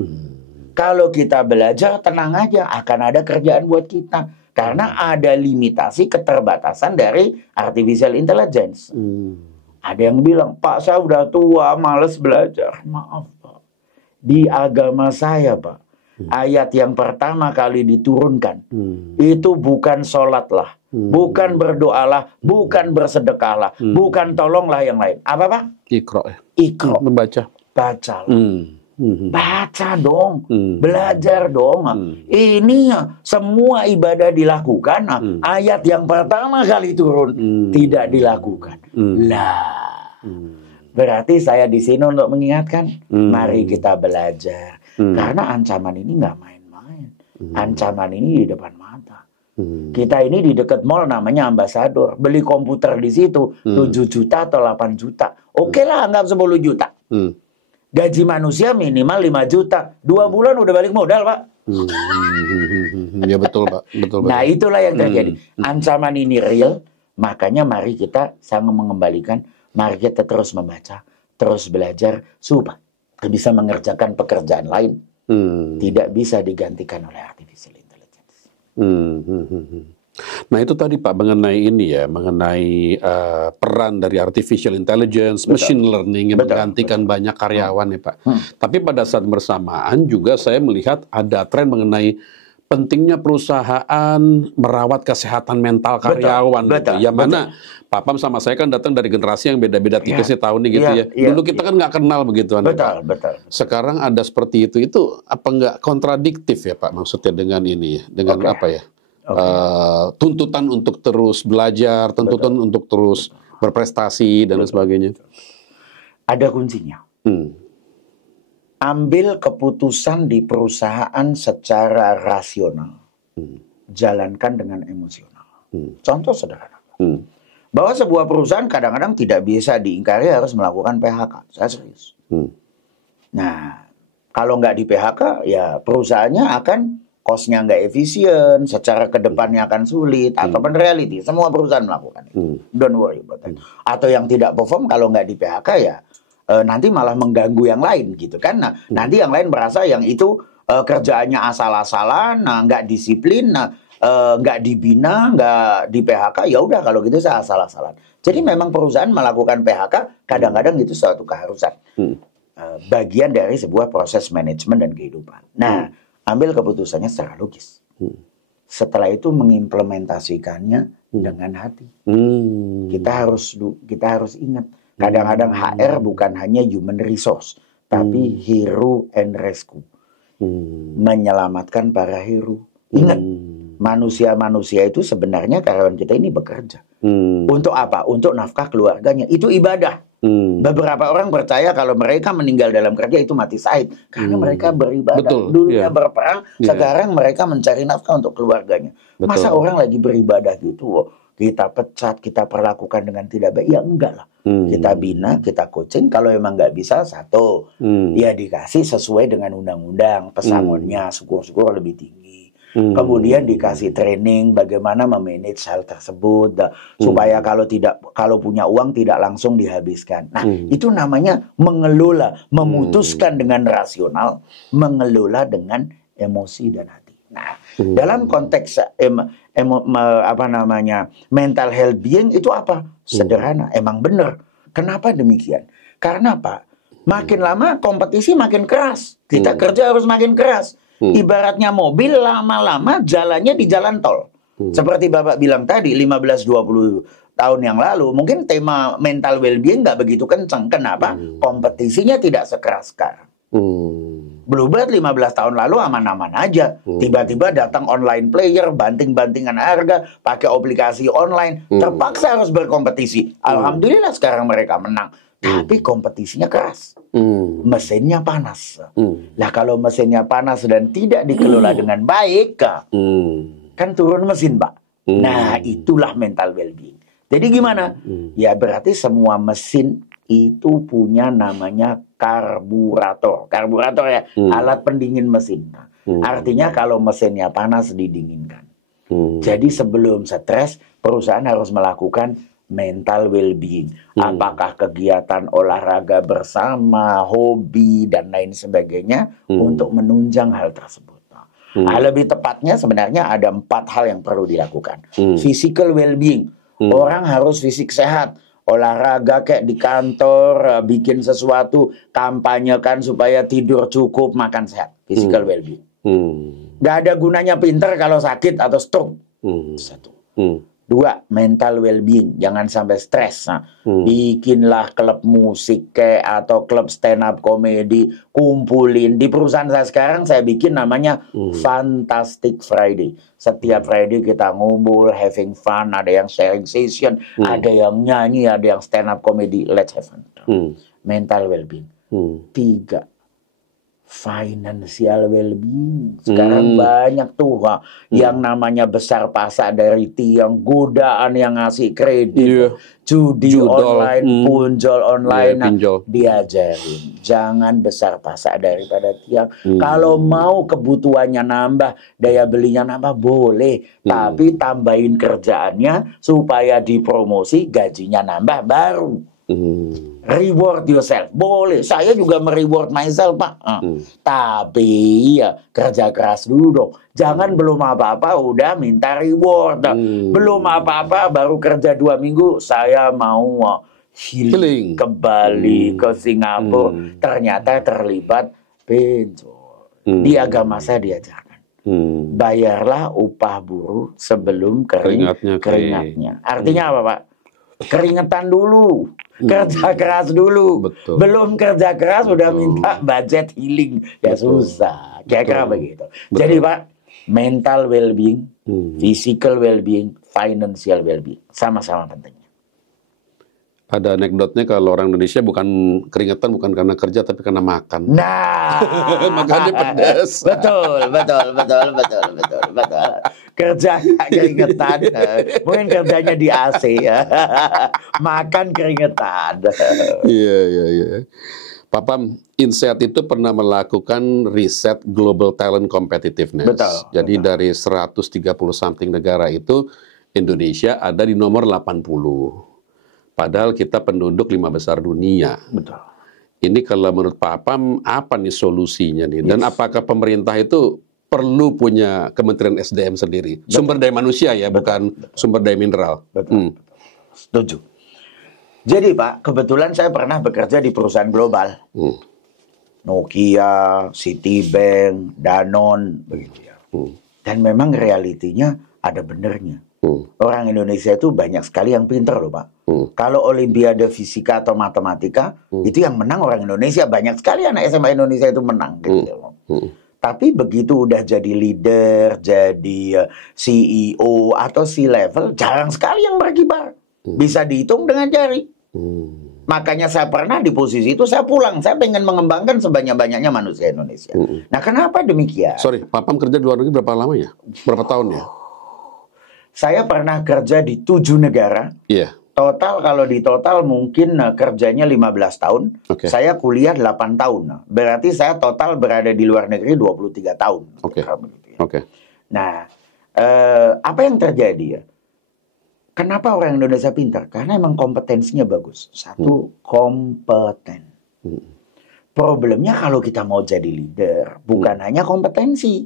Kalau kita belajar, tenang aja, akan ada kerjaan buat kita. Karena ada limitasi keterbatasan dari artificial intelligence. Ada yang bilang, Pak, saya udah tua, males belajar. Maaf, Pak. Di agama saya, Pak, ayat yang pertama kali diturunkan, itu bukan sholatlah, bukan berdoalah, bukan bersedekahlah, bukan tolonglah yang lain. Apa, Pak? Iqra. Iqra. Membaca. Bacalah. Baca dong, belajar dong. Ini semua ibadah dilakukan. Ayat yang pertama kali turun tidak dilakukan. Lah, berarti saya di sini untuk mengingatkan, mari kita belajar. Karena ancaman ini nggak main-main. Ancaman ini di depan mata. Kita ini di dekat mall namanya ambasador. Beli komputer di situ 7 juta atau 8 juta. Oke lah, anggap 10 juta. Gaji manusia minimal 5 juta. 2 bulan udah balik modal, Pak. Ya betul, Pak. Betul. Nah, itulah yang terjadi. Ancaman ini real. Makanya mari kita sangat mengembalikan. Mari kita terus membaca, terus belajar supaya bisa mengerjakan pekerjaan lain. Tidak bisa digantikan oleh artificial intelligence. Nah itu tadi Pak mengenai ini ya, mengenai peran dari artificial intelligence, machine learning yang menggantikan banyak karyawan ya Pak. Tapi pada saat bersamaan juga saya melihat ada tren mengenai pentingnya perusahaan merawat kesehatan mental karyawan. Gitu. Yang mana Pak Pam sama saya kan datang dari generasi yang beda-beda tipisnya tahun nih gitu ya. Dulu kita kan nggak kenal begitu. Betul. Sekarang ada seperti itu. Itu apa nggak kontradiktif ya Pak maksudnya dengan ini ya? Dengan apa ya? Tuntutan untuk terus belajar, tuntutan untuk terus berprestasi dan sebagainya. Ada kuncinya. Ambil keputusan di perusahaan secara rasional, jalankan dengan emosional. Contoh sederhana, bahwa sebuah perusahaan kadang-kadang tidak bisa diingkari harus melakukan PHK. Saya serius. Nah, kalau nggak di PHK, ya perusahaannya akan cost-nya nggak efisien, secara kedepannya akan sulit, ataupun reality. Semua perusahaan melakukan itu. Don't worry about that. Atau yang tidak perform kalau nggak di PHK ya nanti malah mengganggu yang lain gitu kan. Nah, nanti yang lain merasa yang itu kerjaannya asal-asalan, nggak disiplin, nggak dibina, nggak di PHK. Ya udah kalau gitu saya asal-asalan. Jadi memang perusahaan melakukan PHK kadang-kadang itu suatu keharusan. Bagian dari sebuah proses manajemen dan kehidupan. Nah, ambil keputusannya secara logis. Setelah itu mengimplementasikannya dengan hati. Kita harus ingat, kadang-kadang HR bukan hanya human resource, tapi hero and rescue. Menyelamatkan para hero. Ingat, manusia-manusia itu sebenarnya karyawan kita ini bekerja. Untuk apa? Untuk nafkah keluarganya. Itu ibadah. Beberapa orang percaya kalau mereka meninggal dalam kerja itu mati syahid karena mereka beribadah. Dulunya berperang, sekarang mereka mencari nafkah untuk keluarganya. Masa orang lagi beribadah gitu, kita pecat, kita perlakukan dengan tidak baik? Ya enggak lah. Kita bina, kita coaching. Kalau emang nggak bisa, ya dikasih sesuai dengan undang-undang, pesangonnya, syukur-syukur lebih tinggi. Kemudian dikasih training bagaimana memanage hal tersebut supaya kalau punya uang tidak langsung dihabiskan. Nah, itu namanya mengelola, memutuskan dengan rasional, mengelola dengan emosi dan hati. Nah, dalam konteks mental health being itu apa? Sederhana, emang benar. Kenapa demikian? Karena Pak, makin lama kompetisi makin keras. Kita kerja harus makin keras. Ibaratnya mobil lama-lama jalannya di jalan tol. Seperti Bapak bilang tadi, 15-20 tahun yang lalu, mungkin tema mental well-being nggak begitu kencang. Kenapa? Kompetisinya tidak sekeras sekarang. Bluebird 15 tahun lalu aman-aman aja. Tiba-tiba datang online player, banting-bantingan harga, pakai aplikasi online, terpaksa harus berkompetisi. Alhamdulillah sekarang mereka menang. Tapi kompetisinya keras. Mesinnya panas. Lah kalau mesinnya panas dan tidak dikelola dengan baik, kan turun mesin, Pak. Nah, itulah mental well-being. Jadi gimana? Ya berarti semua mesin itu punya namanya karburator. Karburator ya, alat pendingin mesin. Artinya kalau mesinnya panas didinginkan. Jadi sebelum stres, perusahaan harus melakukan mental well-being. Apakah kegiatan olahraga bersama, hobi, dan lain sebagainya untuk menunjang hal tersebut. Lebih tepatnya sebenarnya ada 4 hal yang perlu dilakukan. Physical well-being. Orang harus fisik sehat. Olahraga kayak di kantor, bikin sesuatu, kampanyekan supaya tidur cukup, makan sehat. Physical well-being. Gak ada gunanya pinter kalau sakit atau stroke. 1. 2, mental well-being. Jangan sampai stres. Nah, bikinlah klub musik kayak atau klub stand up comedy, kumpulin. Di perusahaan saya sekarang saya bikin namanya Fantastic Friday. Setiap Friday kita ngumpul, having fun, ada yang sharing session, ada yang nyanyi, ada yang stand up comedy. Let's have fun. Mental well-being. 3, financial well-being. Sekarang banyak tuh yang namanya besar pasak dari tiang, godaan yang ngasih kredit, judi online, punjol online. Diajarin jangan besar pasak daripada tiang. Kalau mau kebutuhannya nambah, daya belinya nambah, boleh, tapi tambahin kerjaannya supaya dipromosi, gajinya nambah baru. Reward yourself, boleh. Saya juga mereward myself, Pak. Tapi ya kerja keras dulu dong. Jangan belum apa-apa udah minta reward. Belum apa-apa baru kerja 2 minggu saya mau healing ke Bali, ke Singapura. Ternyata terlibat benjol. Di agama saya diajarkan. Bayarlah upah buruh sebelum keringatnya. Artinya apa, Pak? Keringetan dulu, kerja keras dulu. Betul. Belum kerja keras udah minta budget healing, ya susah. Kira-kira begitu. Jadi Pak, mental well-being, physical well-being, financial well-being, sama-sama pentingnya. Ada anekdotnya kalau orang Indonesia bukan keringetan bukan karena kerja tapi karena makan. Nah, makanya pedas. Betul. Kerja keringetan, mungkin kerjanya di AC ya. Makan keringetan. Iya. Papam, INSEAD itu pernah melakukan riset Global Talent Competitiveness. Betul. Jadi dari 130 something negara itu Indonesia ada di nomor 80. Padahal kita penduduk 5 besar dunia. Betul. Ini kalau menurut Pak Apam, apa nih solusinya nih? Dan apakah pemerintah itu perlu punya Kementerian SDM sendiri? Betul. Sumber daya manusia ya, bukan sumber daya mineral. Betul. Setuju. Jadi Pak, kebetulan saya pernah bekerja di perusahaan global. Nokia, Citibank, Danone, begitu ya. Dan memang realitinya ada benernya. Orang Indonesia itu banyak sekali yang pinter loh Pak. Kalau Olimpiade Fisika atau Matematika, itu yang menang orang Indonesia. Banyak sekali anak SMA Indonesia itu menang. Gitu. Tapi begitu udah jadi leader, jadi CEO atau C-level, jarang sekali yang berkibar. Bisa dihitung dengan jari. Makanya saya pernah di posisi itu, saya pulang. Saya pengen mengembangkan sebanyak-banyaknya manusia Indonesia. Nah kenapa demikian? Sorry, Papam kerja di luar negeri berapa lama ya? Berapa tahun ya? Saya pernah kerja di 7 negara. Iya. Total kalau di total mungkin kerjanya 15 tahun. Okay. Saya kuliah 8 tahun. Berarti saya total berada di luar negeri 23 tahun. Oke. Oke. Nah, apa yang terjadi ya? Kenapa orang Indonesia pintar? Karena emang kompetensinya bagus. Satu, kompeten. Problemnya kalau kita mau jadi leader, bukan hanya kompetensi.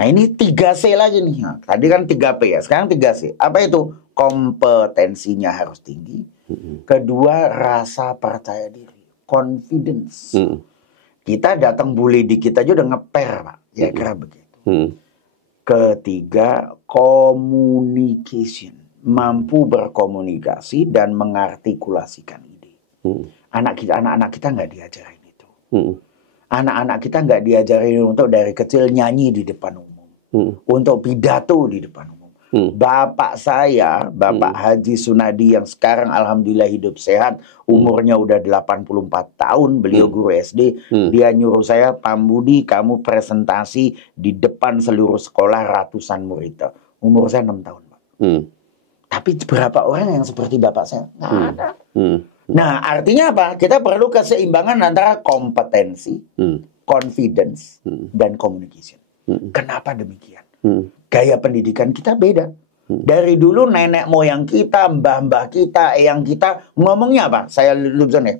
Nah ini 3C lagi nih. Nah, tadi kan 3P ya, sekarang 3C. Apa itu? Kompetensinya harus tinggi. Kedua, rasa percaya diri. Confidence. Kita datang bully dikit aja udah ngeper, Pak. Ya kira begitu. Ketiga, communication. Mampu berkomunikasi dan mengartikulasikan ide. Anak-anak kita nggak diajarin itu. Anak-anak kita nggak diajarin untuk dari kecil nyanyi di depan umum. Untuk pidato di depan umum. Bapak saya, Bapak Haji Sunadi yang sekarang alhamdulillah hidup sehat, umurnya udah 84 tahun, beliau guru SD, dia nyuruh saya, Pak Budi, kamu presentasi di depan seluruh sekolah ratusan murid. Umur saya 6 tahun, Pak. Tapi berapa orang yang seperti Bapak saya? Nggak ada. Nah, artinya apa? Kita perlu keseimbangan antara kompetensi, confidence, dan communication. Kenapa demikian? Gaya pendidikan kita beda. Dari dulu nenek moyang kita, mbah-mbah kita, eyang kita ngomongnya apa? Saya lulusan ya.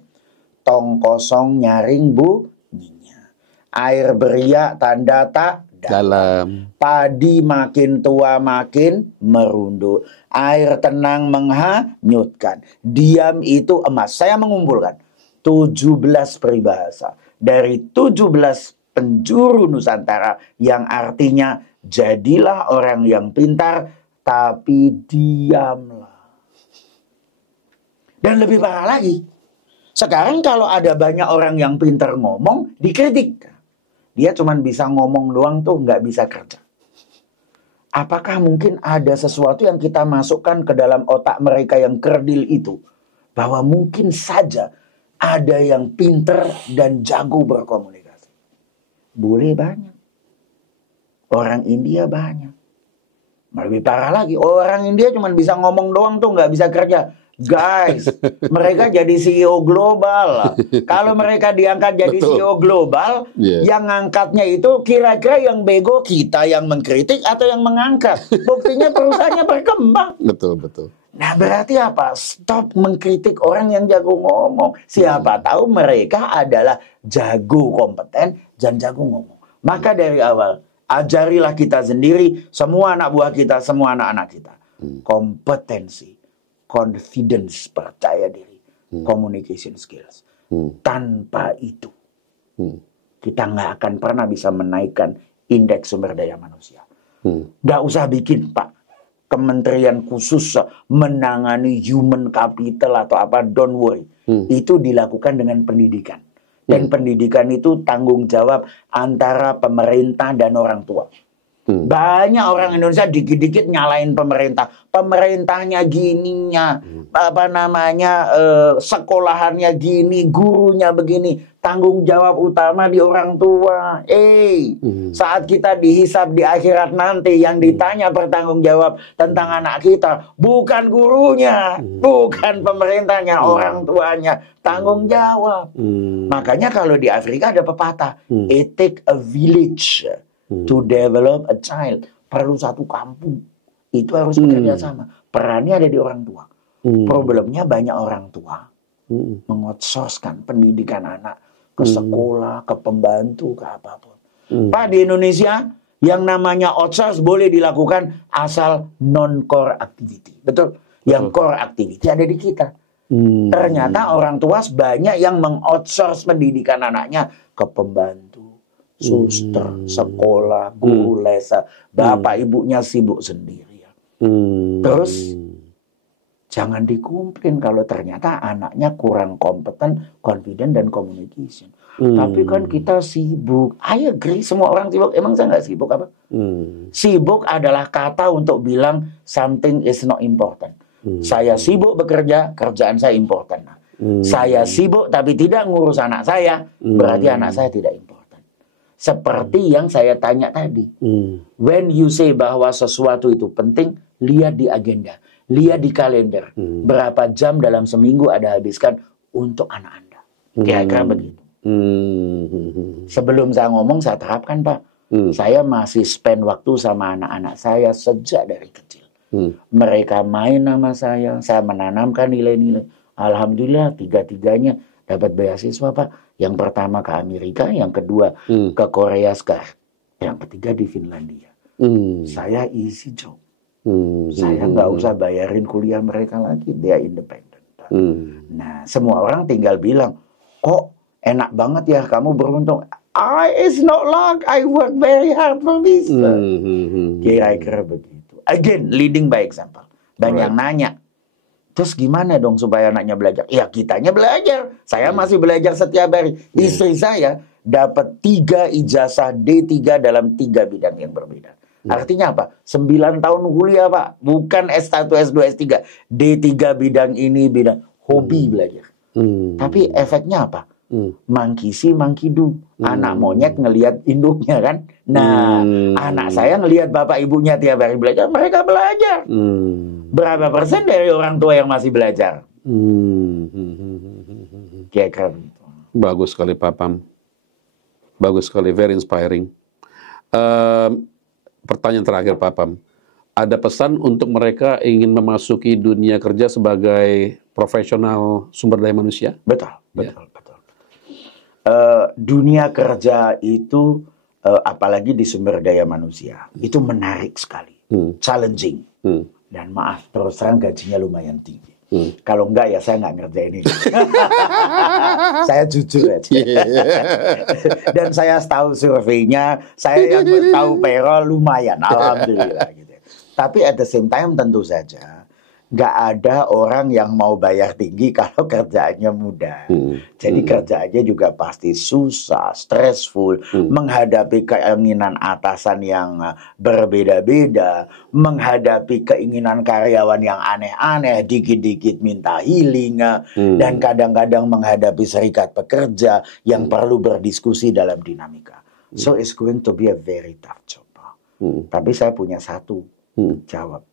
Tong kosong nyaring bunyinya. Air beriak tanda tak dalam. Padi makin tua makin merunduk. Air tenang menghanyutkan. Diam itu emas. Saya mengumpulkan 17 peribahasa dari 17 penjuru Nusantara yang artinya jadilah orang yang pintar tapi diamlah. Dan lebih parah lagi, sekarang kalau ada banyak orang yang pintar ngomong, dikritik. Dia cuma bisa ngomong doang tuh, nggak bisa kerja. Apakah mungkin ada sesuatu yang kita masukkan ke dalam otak mereka yang kerdil itu? Bahwa mungkin saja ada yang pintar dan jago berkomunikasi. Boleh banyak. Orang India banyak. Lebih parah lagi, orang India cuma bisa ngomong doang tuh, nggak bisa kerja. Guys, mereka jadi CEO global. Kalau mereka diangkat jadi CEO global, yang ngangkatnya itu kira-kira yang bego kita yang mengkritik atau yang mengangkat. Buktinya perusahaannya berkembang. Betul. Nah, berarti apa? Stop mengkritik orang yang jago ngomong. Siapa tahu mereka adalah jago kompeten dan jago ngomong. Maka dari awal, ajarilah kita sendiri, semua anak buah kita, semua anak-anak kita. Kompetensi, confidence, percaya diri, communication skills. Tanpa itu, kita nggak akan pernah bisa menaikkan indeks sumber daya manusia. Nggak usah bikin, Pak, kementerian khusus menangani human capital atau apa, don't worry. Itu dilakukan dengan pendidikan. Dan pendidikan itu tanggung jawab antara pemerintah dan orang tua. Banyak orang Indonesia dikit-dikit nyalain pemerintah. Pemerintahnya gininya, sekolahannya gini, gurunya begini. Tanggung jawab utama di orang tua. Saat kita dihisab di akhirat nanti, yang ditanya bertanggung jawab tentang anak kita bukan gurunya, bukan pemerintahnya, orang tuanya. Tanggung jawab. Makanya kalau di Afrika ada pepatah, it take a village to develop a child. Perlu satu kampung. Itu harus bekerja sama. Perannya ada di orang tua. Problemnya banyak orang tua mengotsourcekan pendidikan anak ke sekolah, ke pembantu, ke apapun. Pak, di Indonesia yang namanya outsource boleh dilakukan asal non-core activity. Betul? Yang core activity ada di kita. Ternyata orang tua banyak yang mengoutsource pendidikan anaknya ke pembantu, suster, sekolah, guru les, bapak ibunya sibuk sendiri. Terus jangan dikomplain kalau ternyata anaknya kurang kompeten, confident, dan communication. Tapi kan kita sibuk. I agree, semua orang sibuk. Emang saya nggak sibuk apa? Sibuk adalah kata untuk bilang something is not important. Saya sibuk bekerja, kerjaan saya important. Saya sibuk tapi tidak ngurus anak saya, berarti anak saya tidak important. Seperti yang saya tanya tadi. When you say bahwa sesuatu itu penting, lihat di agenda, lihat di kalender. Berapa jam dalam seminggu Anda habiskan untuk anak Anda. Kira-kira begitu. Sebelum saya ngomong, saya terapkan, Pak. Saya masih spend waktu sama anak-anak saya sejak dari kecil. Mereka main sama saya menanamkan nilai-nilai. Alhamdulillah, tiga-tiganya dapat beasiswa, Pak. Yang pertama ke Amerika, yang kedua ke Korea sekarang, yang ketiga di Finlandia. Saya easy job. Saya nggak usah bayarin kuliah mereka lagi, dia independen. Nah, semua orang tinggal bilang, kok enak banget ya, kamu beruntung. It's not luck, I work very hard for this. Kira-kira begitu. Again, leading by example. Banyak nanya, terus gimana dong supaya anaknya belajar? Ya, kitanya belajar. Saya masih belajar setiap hari. Istri saya dapat 3 ijazah D3 dalam 3 bidang yang berbeda. Artinya apa? 9 tahun kuliah, Pak. Bukan S1, S2, S3. D3 bidang ini, bidang hobi belajar. Tapi efeknya apa? Monkey see, monkey do. Anak monyet ngelihat induknya kan. Nah, anak saya ngelihat bapak ibunya tiap hari belajar, mereka belajar. Berapa persen dari orang tua yang masih belajar? Kira-kira begitu. Bagus sekali, Pak Pam. Bagus sekali, very inspiring. Pertanyaan terakhir, Pak Pam. ada pesan untuk mereka ingin memasuki dunia kerja sebagai profesional sumber daya manusia? Betul. Dunia kerja itu, apalagi di sumber daya manusia, itu menarik sekali, challenging, dan maaf, terus terang gajinya lumayan tinggi. Kalau enggak ya saya nggak ngerjain ini. Saya jujur aja. Dan saya tahu surveinya, saya yang tahu payroll lumayan, alhamdulillah gitu. Tapi at the same time tentu saja nggak ada orang yang mau bayar tinggi kalau kerjaannya mudah. Jadi kerjaannya juga pasti susah, stressful, menghadapi keinginan atasan yang berbeda-beda, menghadapi keinginan karyawan yang aneh-aneh, dikit-dikit minta healing, dan kadang-kadang menghadapi serikat pekerja yang perlu berdiskusi dalam dinamika. So it's going to be a very tough job. Tapi saya punya satu jawab,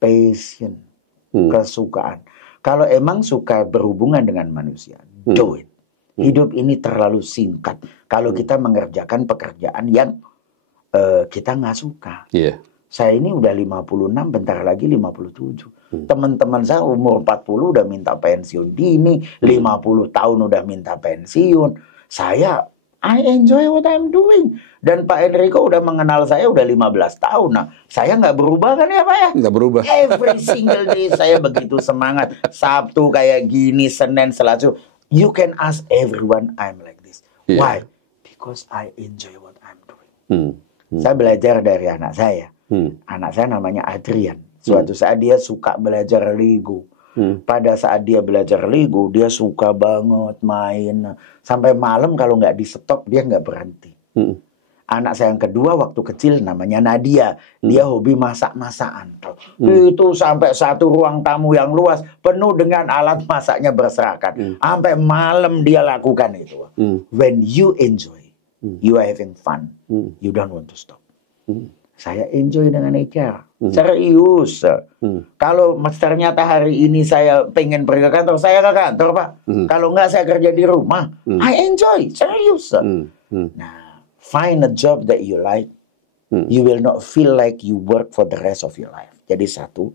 passion. Kesukaan. Kalau emang suka berhubungan dengan manusia, do it. Hidup ini terlalu singkat kalau kita mengerjakan pekerjaan yang kita nggak suka. Saya ini udah 56, bentar lagi 57. Teman-teman saya umur 40 udah minta pensiun dini, 50 tahun udah minta pensiun. I enjoy what I'm doing. Dan Pak Enrico udah mengenal saya udah 15 tahun. Nah, saya nggak berubah kan ya Pak ya? Nggak berubah. Every single day saya begitu semangat. Sabtu kayak gini, Senin, Selasa. You can ask everyone I'm like this. Why? Because I enjoy what I'm doing. Saya belajar dari anak saya. Anak saya namanya Adrian. Suatu saat dia suka belajar Lego. Pada saat dia belajar Lego, dia suka banget main. Sampai malam kalau nggak di stop, dia nggak berhenti. Anak saya yang kedua waktu kecil namanya Nadia. Dia hobi masak-masakan. Itu sampai satu ruang tamu yang luas, penuh dengan alat masaknya berserakan. Sampai malam dia lakukan itu. When you enjoy, you are having fun. You don't want to stop. Saya enjoy dengan Eka. Serius. Kalau ternyata hari ini saya pengen pergi ke kantor, saya ke kantor, Pak. Kalau enggak, saya kerja di rumah. I enjoy. Serius. Nah, find a job that you like. You will not feel like you work for the rest of your life. Jadi satu,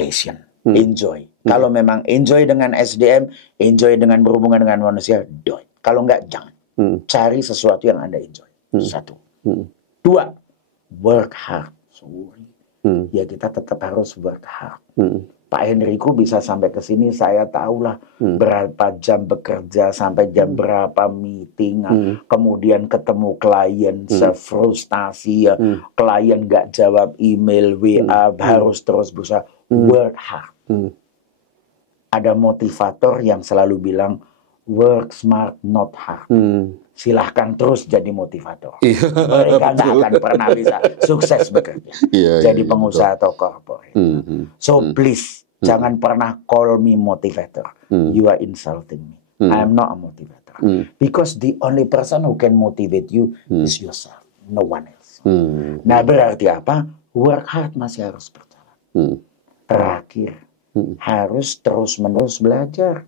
passion. Enjoy. Kalau memang enjoy dengan SDM, enjoy dengan berhubungan dengan manusia, do it. Kalau enggak, jangan. Cari sesuatu yang Anda enjoy. Satu. Dua, work hard. Ya kita tetap harus work hard. Pak Enrico bisa sampai ke sini, saya tahulah berapa jam bekerja, sampai jam berapa meeting, kemudian ketemu klien, frustasi, klien nggak jawab email, WA, harus terus berusaha. Work hard. Ada motivator yang selalu bilang, work smart, not hard. Silahkan terus jadi motivator. Mereka nggak akan pernah bisa sukses bekerja. Jadi pengusaha atau corporate. So please, jangan pernah call me motivator. You are insulting me. I am not a motivator. Because the only person who can motivate you is yourself. No one else. Nah berarti apa? Work hard masih harus berjalan. Terakhir, harus terus-menerus belajar.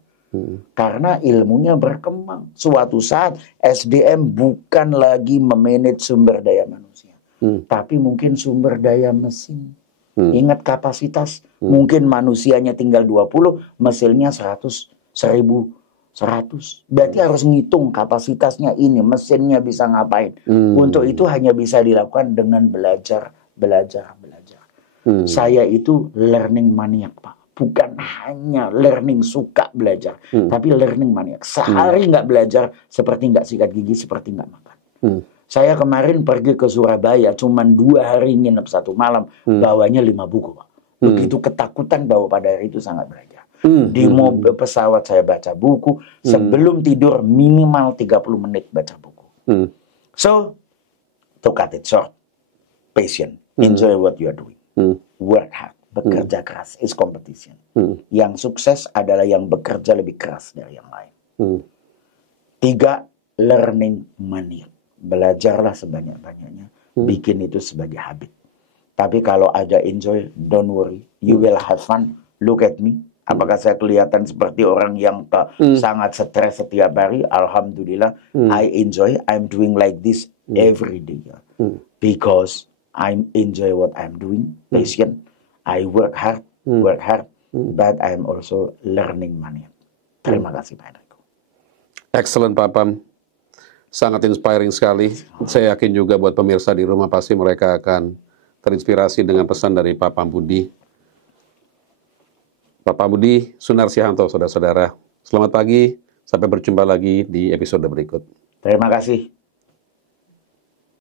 Karena ilmunya berkembang. Suatu saat SDM bukan lagi memanage sumber daya manusia, tapi mungkin sumber daya mesin. Ingat kapasitas, mungkin manusianya tinggal 20, mesinnya 100, 1.100. Berarti harus ngitung kapasitasnya ini, mesinnya bisa ngapain. Untuk itu hanya bisa dilakukan dengan belajar. Saya itu learning maniac, Pak. Bukan hanya learning suka belajar, tapi learning maniac. Sehari nggak belajar, seperti nggak sikat gigi, seperti nggak makan. Saya kemarin pergi ke Surabaya, cuman 2 hari nginep 1 malam, bawanya 5 buku, Pak. Begitu ketakutan bahwa pada hari itu sangat belajar. Di mobil pesawat saya baca buku, sebelum tidur minimal 30 menit baca buku. So, to cut it short, patient, enjoy what you are doing, work hard. Bekerja keras is competition. Yang sukses adalah yang bekerja lebih keras dari yang lain. 3, learning maniac. Belajarlah sebanyak-banyaknya. Bikin itu sebagai habit. Tapi kalau ada enjoy, don't worry. You will have fun. Look at me. Apakah saya kelihatan seperti orang yang sangat stres setiap hari? Alhamdulillah. I enjoy. I'm doing like this every day. Because I enjoy what I'm doing, passion. I work hard, but I'm also learning money. Terima kasih Pak Enrico. Excellent Pak Pam. Sangat inspiring sekali. Saya yakin juga buat pemirsa di rumah pasti mereka akan terinspirasi dengan pesan dari Pak Pam Budi. Pak Pam Budi Sunarsihanto, saudara-saudara. Selamat pagi, sampai berjumpa lagi di episode berikut. Terima kasih.